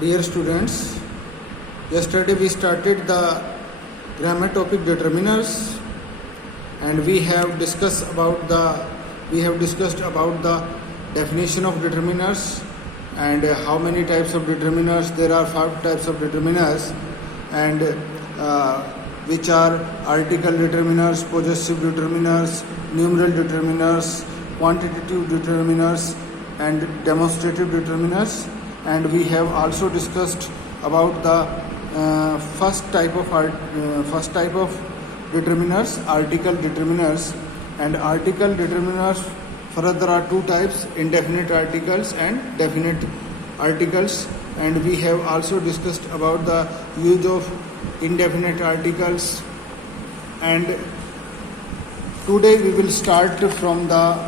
Dear students, yesterday we started the grammar topic determiners, and we have discussed about the definition of determiners and how many types of determiners. There are 5 types of determiners, and which are article determiners, possessive determiners, numeral determiners, quantitative determiners, and demonstrative determiners. And we have also discussed about the first type of determiners, article determiners. And article determiners, further there are 2 types, indefinite articles and definite articles. And we have also discussed about the use of indefinite articles. And today we will start from the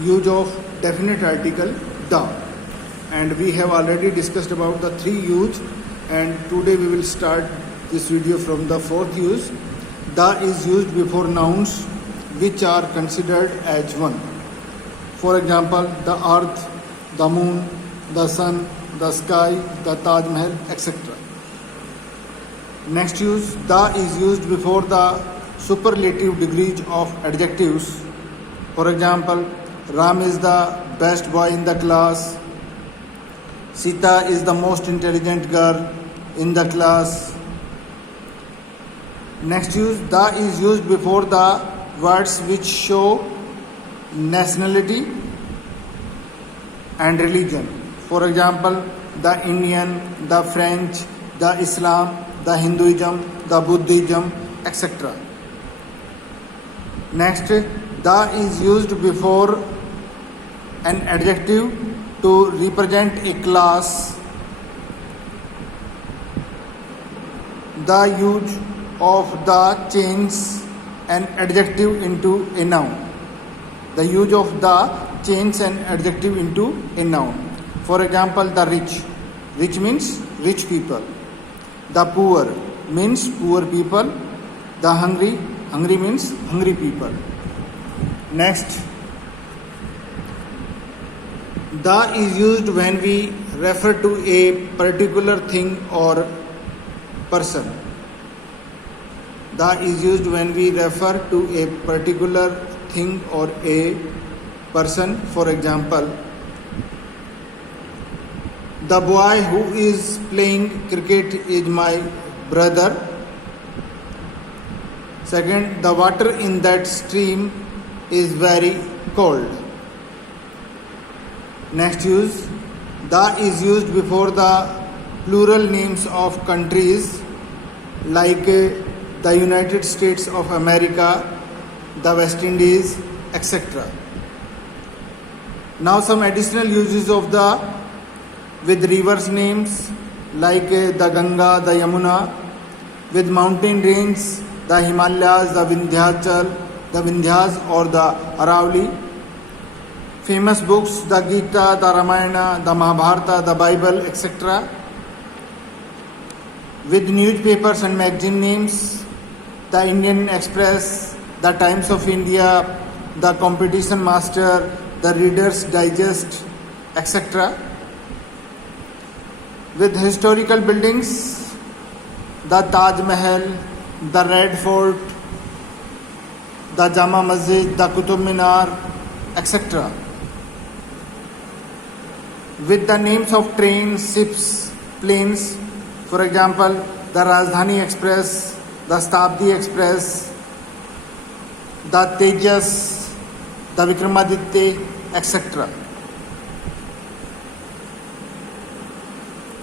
use of definite article, the. And we have already discussed about the 3 use, and today we will start this video from the 4th use. The is used before nouns which are considered as one. For example, the earth, the moon, the sun, the sky, the Taj Mahal, etc. Next use, the is used before the superlative degrees of adjectives. For example, Ram is the best boy in the class. Sita is the most intelligent girl in the class. Next use, the is used before the words which show nationality and religion. For example, the Indian, the French, the Islam, the Hinduism, the Buddhism, etc. Next, the is used before an adjective to represent a class. The use of the changes an adjective into a noun. The use of the changes an adjective into a noun. For example, the rich. Rich means rich people. The poor means poor people. The hungry. Hungry means hungry people. Next, the is used when we refer to a particular thing or person. The is used when we refer to a particular thing or a person. For example, the boy who is playing cricket is my brother. Second, the water in that stream is very cold. Next use, the is used before the plural names of countries like the United States of America, the West Indies, etc. Now some additional uses of the with rivers names like the Ganga, the Yamuna, with mountain ranges, the Himalayas, the Vindhyas or the Aravalli. Famous books, the Gita, the Ramayana, the Mahabharata, the Bible, etc. With newspapers and magazine names, the Indian Express, the Times of India, the Competition Master, the Reader's Digest, etc. With historical buildings, the Taj Mahal, the Red Fort, the Jama Masjid, the Qutub Minar, etc. With the names of trains, ships, planes, for example, the Rajdhani Express, the Shatabdi Express, the Tejas, the Vikramaditya, etc.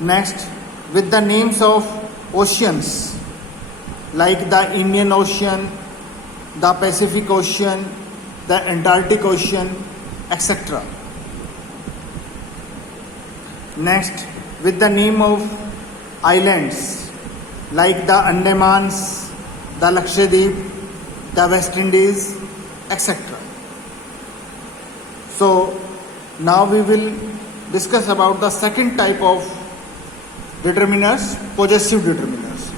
Next, with the names of oceans like the Indian Ocean, the Pacific Ocean, the Antarctic Ocean, etc. Next, with the name of islands like the Andamans, the Lakshadweep, the West Indies, etc. So, now we will discuss about the second type of determiners, possessive determiners.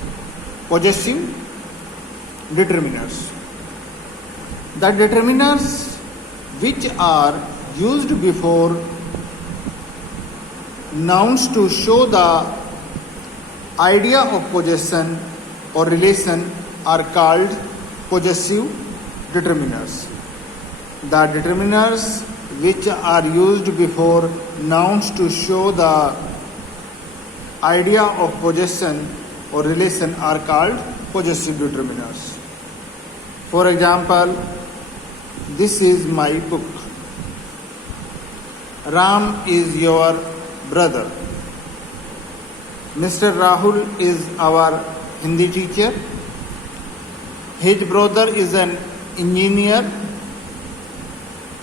Possessive determiners. The determiners which are used before nouns to show the idea of possession or relation are called possessive determiners. The determiners which are used before nouns to show the idea of possession or relation are called possessive determiners. For example, this is my book. Ram is your brother. Mr. Rahul is our Hindi teacher. His brother is an engineer.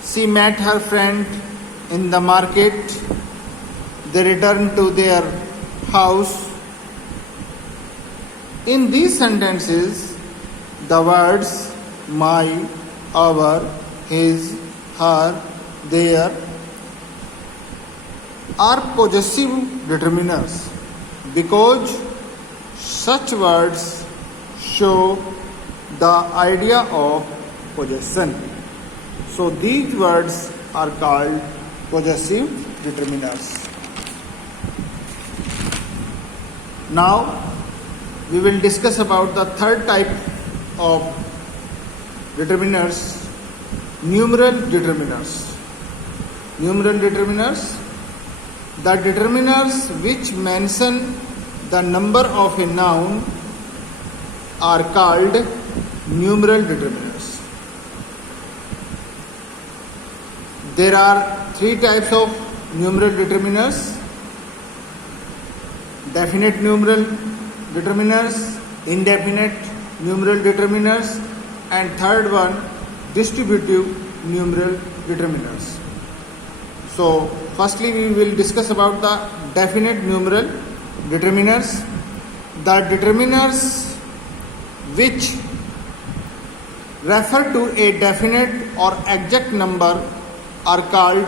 She met her friend in the market. They returned to their house. In these sentences, the words my, our, his, her, their are possessive determiners because such words show the idea of possession. So these words are called possessive determiners. Now we will discuss about the third type of determiners, numeral determiners. Numeral determiners, the determiners which mention the number of a noun are called numeral determiners. There are three types of numeral determiners: definite numeral determiners, indefinite numeral determiners, and third one, distributive numeral determiners. So firstly we will discuss about the definite numeral determiners. The determiners which refer to a definite or exact number are called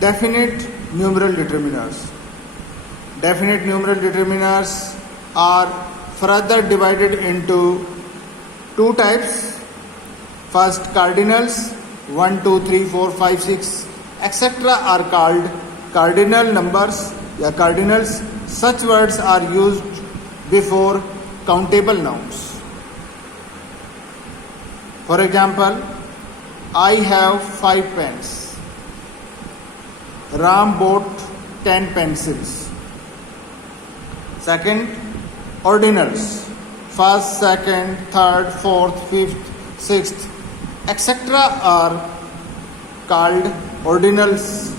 definite numeral determiners. Definite numeral determiners are further divided into two types. First, cardinals 1, 2, 3, 4, 5, 6, etc. are called cardinal numbers या cardinals. Such words are used before countable nouns. For example, I have 5 pens. Ram bought 10 pencils. Second, ordinals. First, second, third, fourth, fifth, sixth, etc. are called ordinals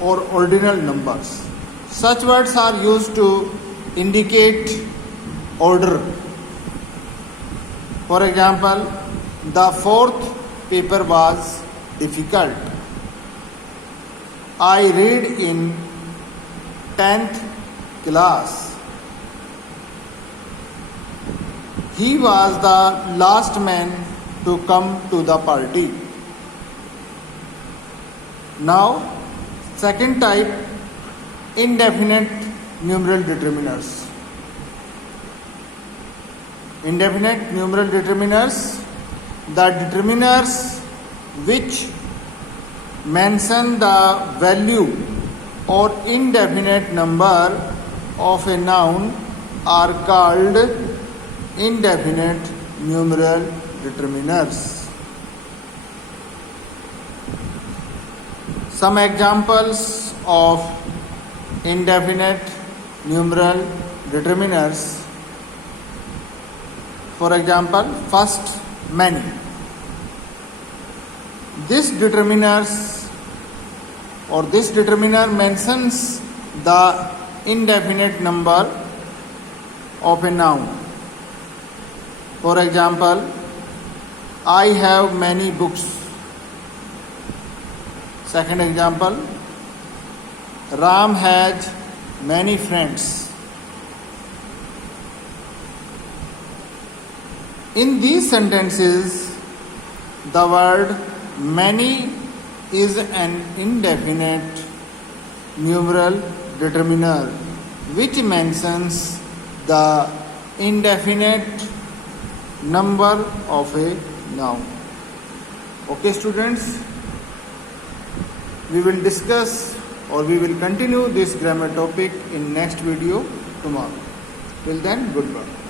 or ordinal numbers. Such words are used to indicate order. For example, the fourth paper was difficult. I read in 10th class. He was the last man to come to the party. Now, second type, indefinite numeral determiners. Indefinite numeral determiners, the determiners which mention the value or indefinite number of a noun are called indefinite numeral determiners. Some examples of indefinite numeral determiners. For example, first, many. This determiner mentions the indefinite number of a noun. For example, I have many books. Second example, Ram has many friends. In these sentences, the word many is an indefinite numeral determiner which mentions the indefinite number of a noun. Okay, students, we will discuss or we will continue this grammar topic in next video tomorrow. Till then, goodbye.